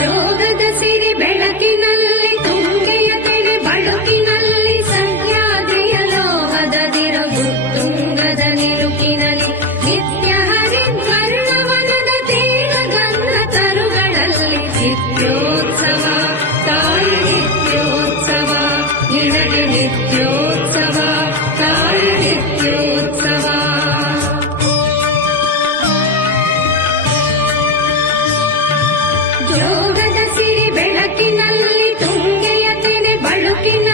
ಜೋಗದ ಸಿರಿ ಬೆಳಕಿನಲ್ಲಿ ತುಂಗೆಯ ತೆನೆ ಬಳುಕಿನಲ್ಲಿ ಸಹ್ಯಾದ್ರಿಯ ಲೋಹದ ದಿರವು ತುಂಗದ ನಿಲುಕಿನಲ್ಲಿ ನಿತ್ಯ ಹರಿದ್ವರ್ಣವನದ ತೇಗ ಗಂಧ ತರುಗಳಲ್ಲಿ ನಿತ್ಯೋತ್ಸವ ತಾಯಿ ನಿತ್ಯೋತ್ಸವ ನಿನಗೆ ನಿತ್ಯೋತ್ಸವ ತಾಯಿ ನಿತ್ಯೋತ್ಸವ. ಜೋಗದ ಸಿರಿ ಬೆಳಕಿನಲ್ಲಿ ತುಂಗೆಯ ತೆನೆ ಬಳುಕಿನ